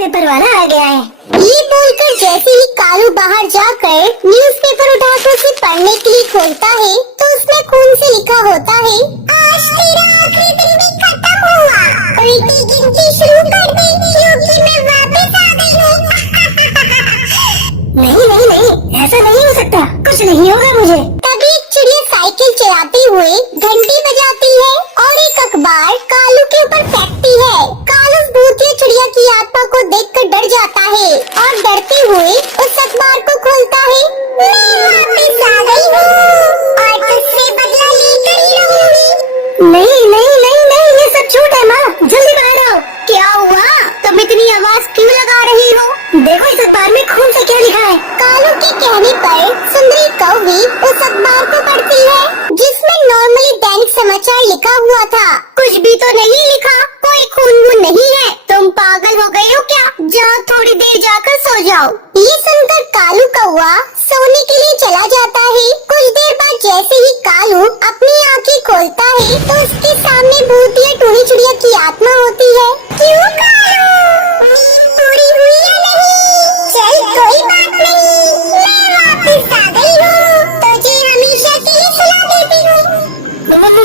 Newspaper वाला आ गया है। ये बोलकर जैसे ही कालू बाहर जाकर न्यूज़पेपर उठाकर उसे पढ़ने के लिए खोलता है तो उसमें खून से लिखा होता है, आज तेरा आखिरी दिन भी खत्म हुआ, उल्टी गिनती शुरू कर दे क्योंकि मैं वापस आ गई हूँ। नहीं नहीं नहीं, ऐसा नहीं हो सकता, कुछ नहीं होगा मुझे। तभी एक चिड़िया साइकिल चलाते हुए घंटी बजाती है और एक अखबार कालू के ऊपर फेंकती है। कालू उस भूतिया चिड़िया की आत्मा को देखकर डर जाता है और डरते हुए उस अखबार को खोलता है। मैं वापस आ गई हूँ और तुझसे बदला लेकर ही रहूंगी। नहीं नहीं नहीं नहीं, ये सब झूठ है माँ, जल्दी बाहर आओ। क्या हुआ, तुम इतनी आवाज क्यों लगा रही हो? देखो इस अखबार में खून से क्या लिखा है। कालू के कहने पर सुंदरी कौवी उस अखबार को पढ़ती है जिसमें नॉर्मली दैनिक समाचार लिखा हुआ था। कुछ भी तो नहीं लिखा, कोई खून वून नहीं है। तुम पागल हो गए हो क्या? जाओ थोड़ी देर जाकर सो जाओ। ये सुनकर कालू कौवा सोने के लिए चला जाता है। कुछ देर बाद जैसे ही कालू अपनी आंखें खोलता है तो उसके सामने भूतिया टूनी चिड़िया की आत्मा होती है। क्यों कालू, नींद पूरी हुई या नहीं? चल कोई बात नहीं, मैं वापस आ गई हूँ, तुझे हमेशा के लिए सुला देती हूँ।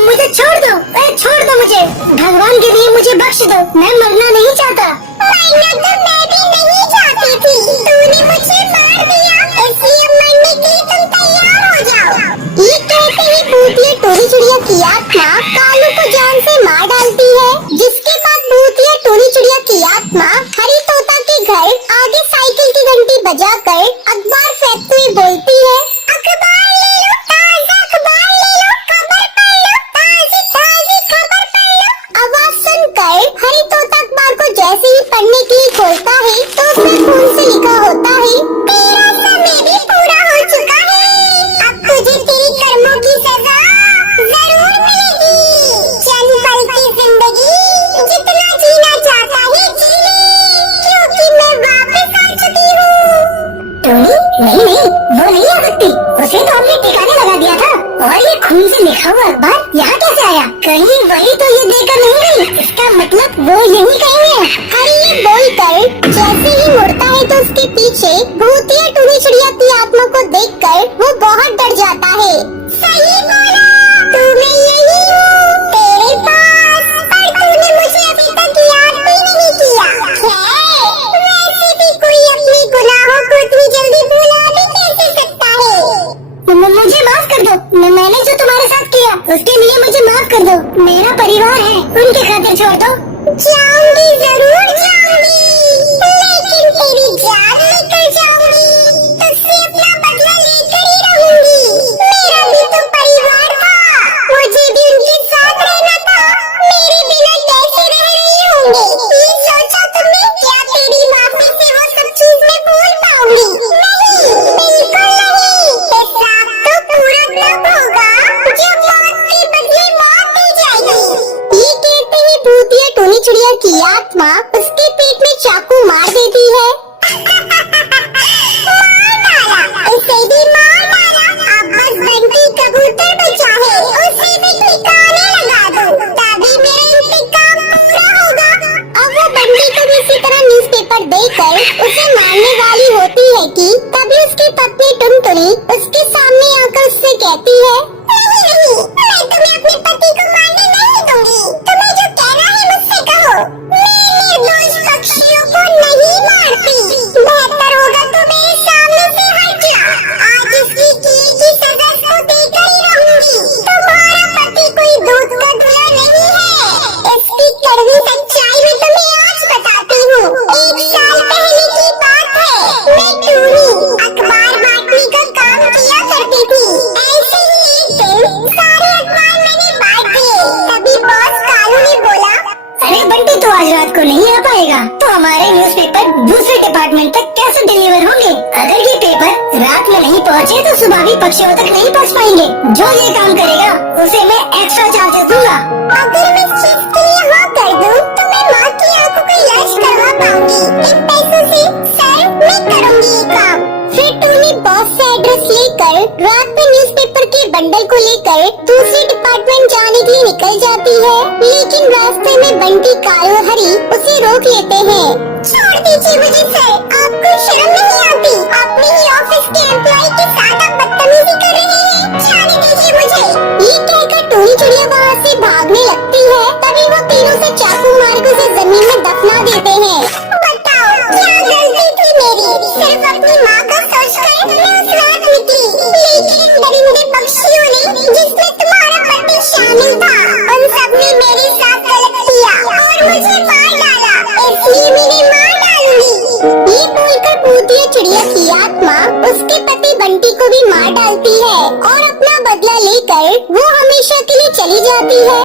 मुझे छोड़ दो, छोड़ दो मुझे, भगवान के लिए मुझे बख्श दो, मैं मरना नहीं चाहता। मरना तो मैं भी नहीं चाहती थी, तूने मुझे मार दिया, इसलिए मरने के लिए तुम तैयार हो जाओ। ये कहते ही भूतिया टोनी चिड़िया की आत्मा कालू को जान से मार डालती है। जिसके बाद भूतिया टोनी चिड़िया की आत्मा हरी तोता के घर आगे साइकिल की घंटी बजाकर अखबार फेंकते हुए बोलती है, अखबार ले लो, ताजा अखबार ले लो, खबर पढ़ लो, ताजी ताजी खबर पढ़ लो। आवाज सुनकर हरी तोता अखबार को जैसे ही पढ़ने के लिए खोलता है तो उसमें खून से लिखा होता है, तेरा समय भी पूरा हो चुका है, अब तुझे तेरे कर्मों की सजा जरूर मिलेगी। चंद पल की जिंदगी जितना जीना चाहता है जी ले, क्योंकि मैं वापस आ चुकी हूँ। टोनी, नहीं नहीं, वो नहीं आ सकती, उसे तो हमने ठिकाने लगा दिया था। और ये खून से लिखा हुआ अखबार यहाँ कैसे आया? कहीं वही तो ये देकर नहीं गई, इसका मतलब वो यही कहीं है। हरी ये बोलकर जैसे ही मुड़ता है तो उसके पीछे भूतिया टूनी चिड़िया की आत्मा को देखकर वो बहुत डर जाता है। सही बोला, तू मैं यही हूँ, तेरे पास, पर तूने मुझे अभी तक याद भी नहीं किया। वैसे भी कोई अपने गुनाहों को इतनी जल्दी भुला भी कैसे सकता है? मुझे माफ कर दो, मैंने जो तुम्हारे साथ किया उसके लिए मुझे माफ कर दो। मेरा परिवार है, उनके खातिर छोड़ दो। जाऊंगी, जरूर जाऊंगी, लेकिन तेरी जान लेकर जाऊंगी, तुझसे अपना बदला लेकर ही रहूंगी। मेरा भी तो परिवार था, मुझे भी उनके साथ रहना था, मेरे बिना कैसे रह रही होंगे? ये सोचा तुमने? क्या तेरी माफी से वो सब चीज मैं भूल पाऊंगी? नहीं, बिल्कुल नहीं, हिसाब तो पूरा तब होगा जब मौत के बदले मौत दी जाएगी। ये कहते ही भूतिया टोनी चिड़िया की आत्मा उसके पेट में चाकू मार देती है। मार डाला, उसे भी मार डाला, अब बस बंटी कबूतर बचा है, उसे भी ठिकाने लगा दो, तभी मेरा इंतकाम पूरा होगा। अब वो बंटी को भी इसी तरह न्यूज़पेपर देकर उसे मारने वाली होती है कि तभी उसकी पत्नी टुनटुनी उसके सामने आकर उससे कहती है, नहीं नहीं, मैं तुम्हें अपने पति को मारने नहीं दूंगी, तुम्हें जो कहना है मुझसे कहो, मैं निर्दोष पक्षियों को नहीं मारती, बेहतर होगा तो मेरे सामने से हट जा, आज इसकी की सजा को देकर ही रहूंगी। तुम्हारा पति कोई दूध का धुला नहीं है, इसकी कड़वी सच्चाई मैं तुम्हें आज बताती हूँ। 1 साल पहले की बात है, मैं टूनी अखबार बांटने का काम किया करती थी। ऐसे ही एक दिन सारे अखबार मैंने बांट दिए, तभी बॉस कालू ने बोला, अरे बंटी तो आज रात को नहीं आ पाएगा, तो हमारे न्यूज़पेपर दूसरे डिपार्टमेंट तक कैसे डिलीवर होंगे? अगर ये पेपर रात में नहीं पहुँचे तो सुबह भी पक्षियों तक नहीं पहुँच पाएंगे। जो ये काम करेगा उसे मैं एक्स्ट्रा चार्जेस दूंगा। अगर मैं इस चीज के लिए हाँ कर दूं, तो मैं माँ की आंखों का इलाज करवा पाऊंगी। इन पैसों से सर मैं करूंगी ये काम। फिर टोनी बॉस से एड्रेस लेकर रात में न्यूज़पेपर के बंडल को लेकर दूसरे डिपार्टमेंट जाने के लिए निकल जाती है, लेकिन रास्ते में बंटी, कालू और हरी उसे रोक लेते हैं। छोड़ दीजिए देखिए मुझे सर, आपको शर्म नहीं आती? अपने ही ऑफिस के एम्प्लॉय के साथ आप बदतमीजी कर रहे हैं। जाने दीजिए मुझे। ये कहकर टोनी चिड़िया वहाँ से भागने लगती है। तभी वो तीनों से चाकू मार कर उसे जमीन में दफना देते हैं। बताओ क्या गलती थी मेरी? सिर्फ अपनी माँ का सोचकर मैं उस रात निकली, लेकिन दरिंदे पक्षियों ने, जिसमें तुम्हारा पति शामिल था, उन सब ने मेरे साथ गलत किया और मुझे मार डाला, इसलिए मैंने मार डालूंगी। ये बोलकर भूतिया चिड़िया की आत्मा उसके पति बंटी को भी मार डालती है और अपना बदला लेकर वो हमेशा के लिए चली जाती है।